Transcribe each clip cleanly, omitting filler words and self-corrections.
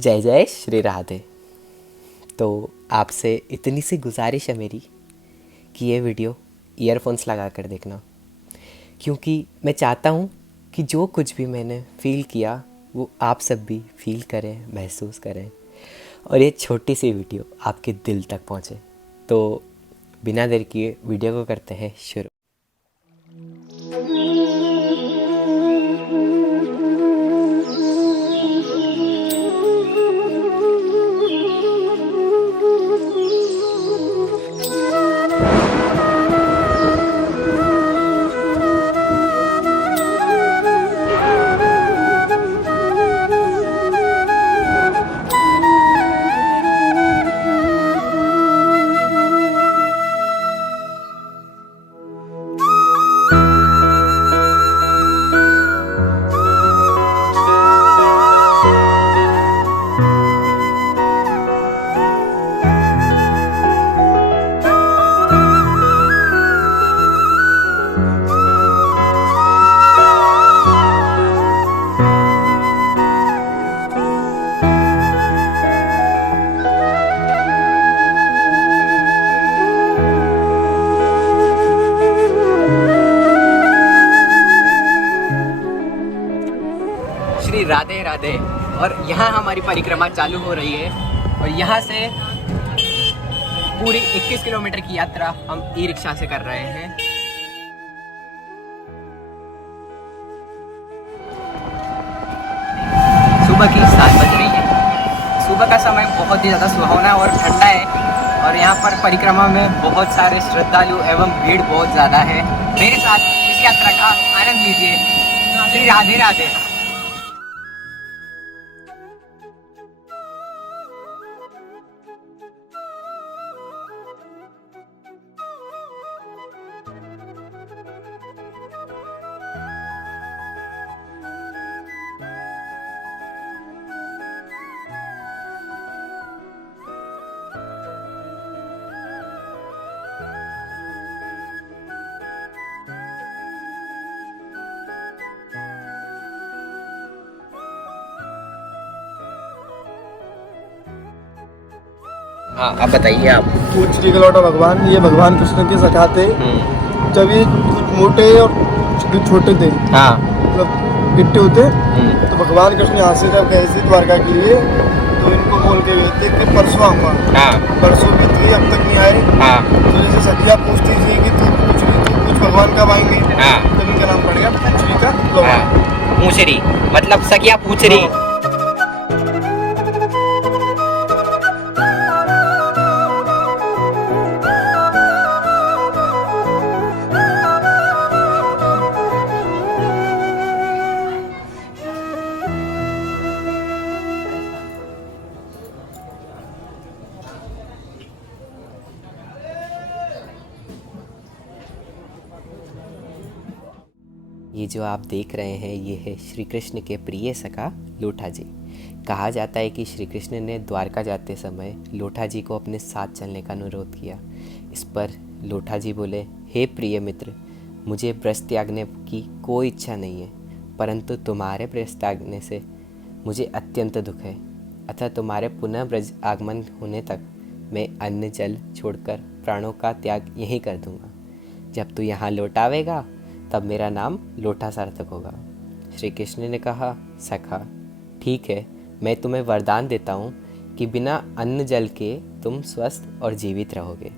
जय जय श्री राधे। तो आपसे इतनी सी गुजारिश है मेरी कि ये वीडियो ईयरफोन्स लगा कर देखना, क्योंकि मैं चाहता हूँ कि जो कुछ भी मैंने फ़ील किया वो आप सब भी फील करें, महसूस करें और ये छोटी सी वीडियो आपके दिल तक पहुँचे। तो बिना देर किए वीडियो को करते हैं शुरू। श्री राधे राधे। और यहाँ हमारी परिक्रमा चालू हो रही है और यहाँ से पूरी 21 किलोमीटर की यात्रा हम ई रिक्शा से कर रहे हैं। सुबह की 7 बज रही है। सुबह का समय बहुत ही ज़्यादा सुहावना और ठंडा है और यहाँ पर परिक्रमा में बहुत सारे श्रद्धालु एवं भीड़ बहुत ज़्यादा है। मेरे साथ इस यात्रा का आनंद लीजिए। श्री राधे राधे। हाँ, आप बताइए। आप पूछ श्री लौटा भगवान, ये भगवान कृष्ण के सखा थे। जब ये कुछ मोटे और कुछ छोटे थे, हाँ, मतलब गिट्टे होते, तो भगवान कृष्ण यहाँ से जब गए थे द्वारका के लिए, तो इनको बोल के गए थे कि परसों आऊँगा। हाँ। परसों बीत गई, अब तक नहीं आए। हाँ। तो जैसे सखिया पूछती थी कि तू कुछ भगवान कब आएंगे। हाँ। तो इनका नाम पड़ गया पूछरी का लौटा। पूछरी मतलब सखिया पूछरी। ये जो आप देख रहे हैं ये है श्री कृष्ण के प्रिय सखा लोठा जी। कहा जाता है कि श्री कृष्ण ने द्वारका जाते समय लोठा जी को अपने साथ चलने का अनुरोध किया। इस पर लोठा जी बोले, हे प्रिय मित्र, मुझे ब्रज त्यागने की कोई इच्छा नहीं है, परंतु तुम्हारे ब्रज त्यागने से मुझे अत्यंत दुख है। अतः तुम्हारे पुनः ब्रज आगमन होने तक मैं अन्न जल छोड़कर प्राणों का त्याग यहीं कर दूंगा। जब तू यहाँ लौट आवेगा तब मेरा नाम लोठा सार्थक होगा। श्री कृष्ण ने कहा, सखा ठीक है, मैं तुम्हें वरदान देता हूँ कि बिना अन्न जल के तुम स्वस्थ और जीवित रहोगे।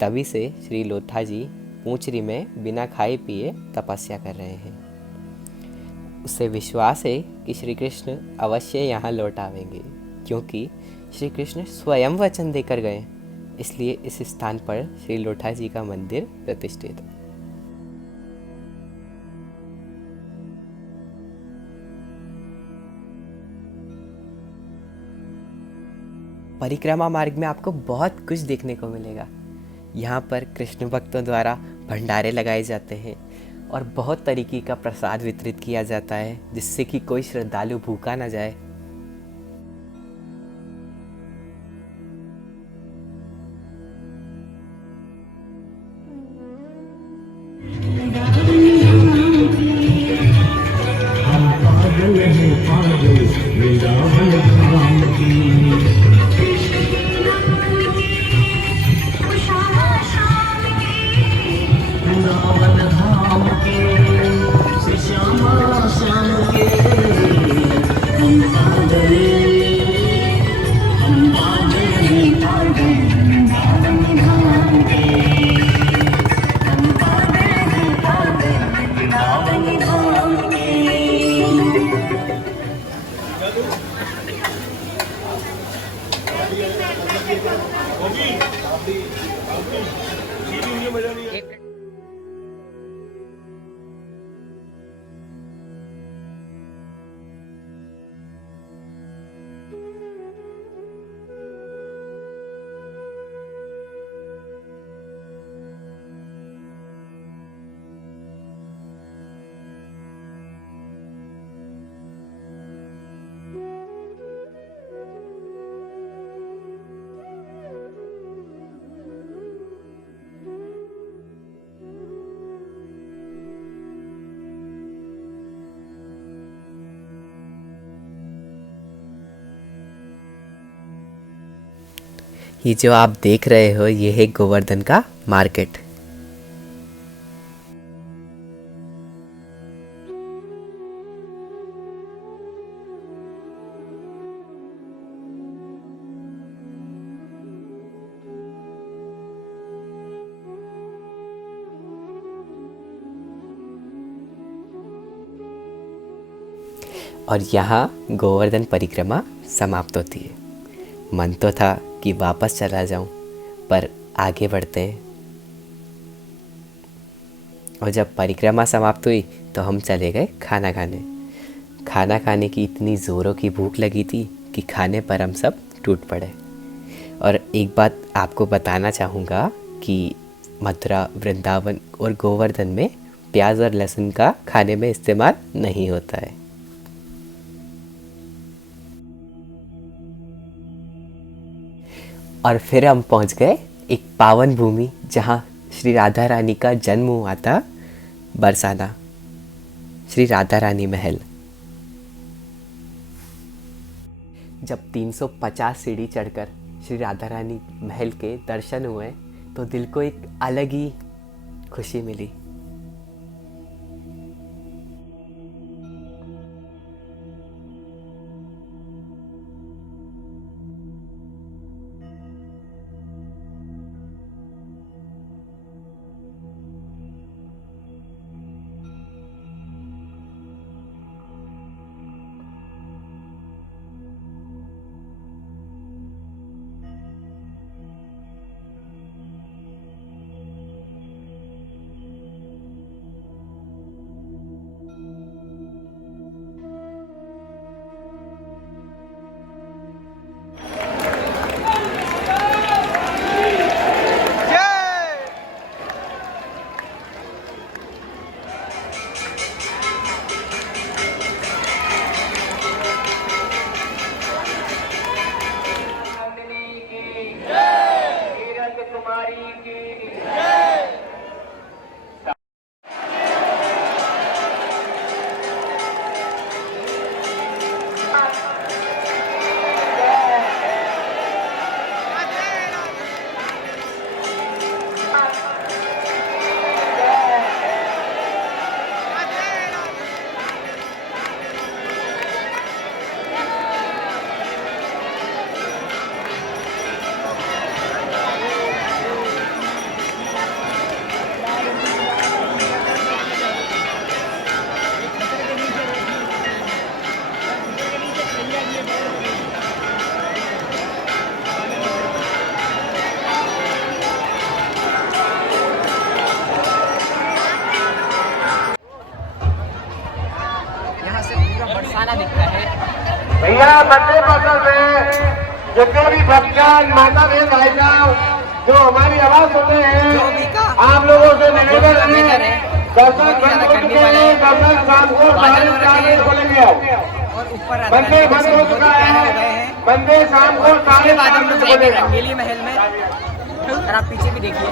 तभी से श्री लोठा जी पूंचरी में बिना खाए पिए तपस्या कर रहे हैं। उसे विश्वास है कि श्री कृष्ण अवश्य यहाँ लौट आवेंगे, क्योंकि श्री कृष्ण स्वयं वचन देकर गए। इसलिए इस स्थान पर श्री लोठा जी का मंदिर प्रतिष्ठित है। परिक्रमा मार्ग में आपको बहुत कुछ देखने को मिलेगा। यहाँ पर कृष्ण भक्तों द्वारा भंडारे लगाए जाते हैं और बहुत तरीके का प्रसाद वितरित किया जाता है, जिससे कि कोई श्रद्धालु भूखा ना जाए। ये जो आप देख रहे हो ये है गोवर्धन का मार्केट। और यहाँ गोवर्धन परिक्रमा समाप्त होती है। मन तो था कि वापस चला जाऊं, पर आगे बढ़ते हैं। और जब परिक्रमा समाप्त हुई तो हम चले गए खाना खाने। खाना खाने की इतनी ज़ोरों की भूख लगी थी कि खाने पर हम सब टूट पड़े। और एक बात आपको बताना चाहूँगा कि मथुरा, वृंदावन और गोवर्धन में प्याज और लहसुन का खाने में इस्तेमाल नहीं होता है। और फिर हम पहुंच गए एक पावन भूमि जहां श्री राधा रानी का जन्म हुआ था, बरसाना, श्री राधा रानी महल। जब 350 सीढ़ी चढ़कर श्री राधा रानी महल के दर्शन हुए तो दिल को एक अलग ही खुशी मिली। भैया बच्चे पसंद है जितने भी भक्तजन माता बहन भाई साहब जो हमारी आवाज सुनते हैं, आप लोगों से निवेदन है, दर्शन बंद हो चुके हैं, दर्शन शाम को 4:30 बोलेंगे। मंदिर बंद हो चुका है, मंदिर शाम को 4:30 बोलेगा। रंगीली महल में और आप पीछे भी देखिए,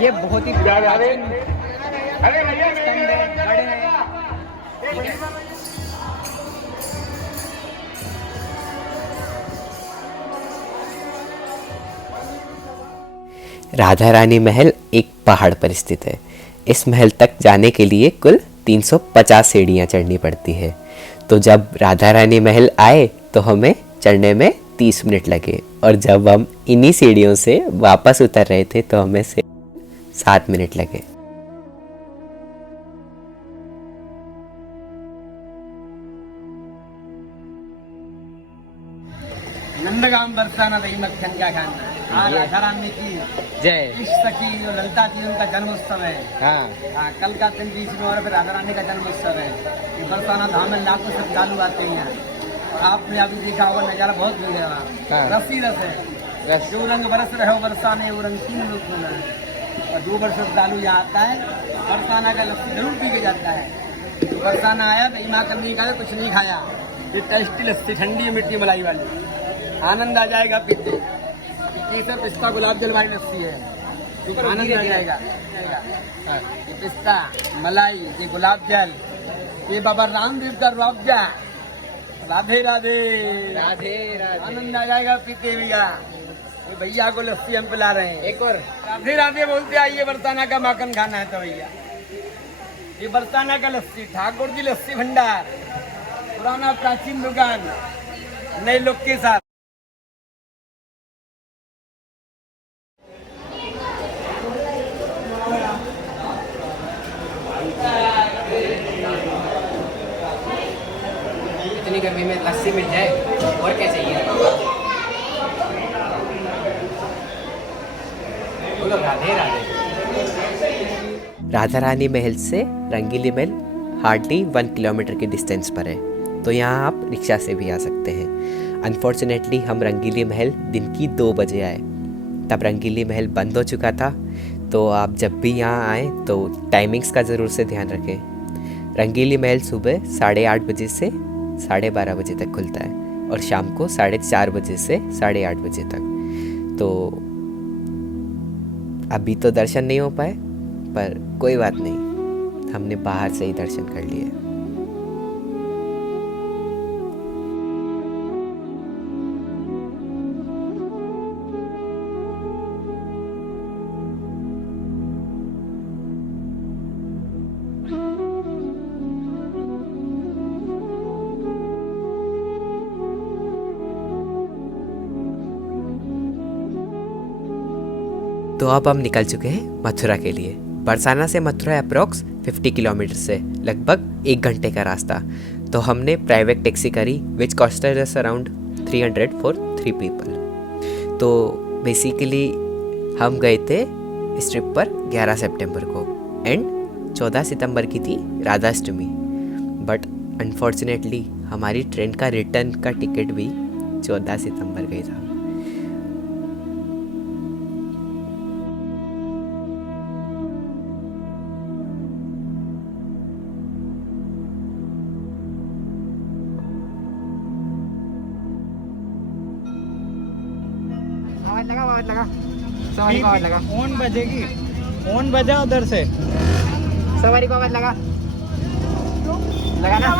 ये बहुत ही अरे भैया बड़े हैं। राधा रानी महल एक पहाड़ पर स्थित है। इस महल तक जाने के लिए कुल 350 सीढ़ियाँ चढ़नी पड़ती है। तो जब राधा रानी महल आए तो हमें चढ़ने में 30 मिनट लगे, और जब हम इन्हीं सीढ़ियों से वापस उतर रहे थे तो हमें से 7 मिनट लगे। नंदगाम बरसाना दही मक्खन क्या खाना। हाँ, राधा रानी की जय। इस सखी जो ललिता जी उनका जन्म उत्सव है। हाँ, कल का दिन 20 में और फिर राधा रानी का जन्म उत्सव है। ये बरसाना धाम में लाखों श्रद्धालु आते हैं और आपने अभी देखा होगा नजारा बहुत भीड़ है वहाँ। रस ही रस है, जो रंग बरस रहे हो बरसाने वो रंग 3 रूप में है। और जो वर्ष श्रद्धालु यहाँ आता है बरसाना का लस्सी जरूर पी के जाता है। बरसाना आया तो ईमा करने का कुछ नहीं खाया, ये टेस्टी लस्सी ठंडी मिट्टी मलाई वाली, आनंद आ जाएगा पीते। केसर पिस्ता गुलाब जल वाली लस्सी है, आनंद आ जाएगा। ये पिस्ता मलाई, ये गुलाब जल, ये बाबा रामदेव का रुआवजा, राधे राधे। राधे राधे। आनंद आ जाएगा पीते भैया। ये भैया को लस्सी हम पिला रहे हैं। एक और राधे राधे बोलते आइए, बरसाना का माखन खाना है तो भैया। ये बरसाना का लस्सी, ठाकुर जी लस्सी भंडार, पुराना प्राचीन दुकान, नए लोग के साथ। इतनी गर्मी में लस्सी मिल जाए और क्या चाहिए। बोलो राधे राधे। राधा रानी महल से रंगीली महल हार्डली 1 किलोमीटर के डिस्टेंस पर है, तो यहाँ आप रिक्शा से भी आ सकते हैं। अनफॉर्चुनेटली हम रंगीली महल दिन की 2 बजे आए, तब रंगीली महल बंद हो चुका था। तो आप जब भी यहाँ आएँ तो टाइमिंग्स का ज़रूर से ध्यान रखें। रंगीली महल सुबह 8:30 बजे से 12:30 बजे तक खुलता है और शाम को 4:30 बजे से 8:30 बजे तक। तो अभी तो दर्शन नहीं हो पाए, पर कोई बात नहीं, हमने बाहर से ही दर्शन कर लिए। तो अब हम निकल चुके हैं मथुरा के लिए। बरसाना से मथुरा अप्रॉक्स 50 किलोमीटर से लगभग 1 घंटे का रास्ता। तो हमने प्राइवेट टैक्सी करी which costed us around 300 for 3 people. तो बेसिकली हम गए थे इस ट्रिप पर 11 सितंबर को एंड 14 सितंबर की थी राधाष्टमी। बट अनफॉर्चुनेटली हमारी ट्रेन का रिटर्न का टिकट भी 14 सितंबर का ही था। लगा सवारी को आवाज लगा, फोन बजेगी, फोन बजा उधर से, सवारी को आवाज लगा ना।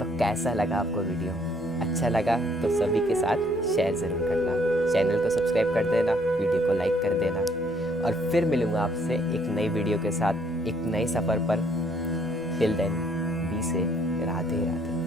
तो कैसा लगा आपको वीडियो? अच्छा लगा तो सभी के साथ शेयर ज़रूर करना, चैनल को सब्सक्राइब कर देना, वीडियो को लाइक कर देना, और फिर मिलूँगा आपसे एक नई वीडियो के साथ एक नए सफ़र पर। Till then be safe, Radhe Radhe.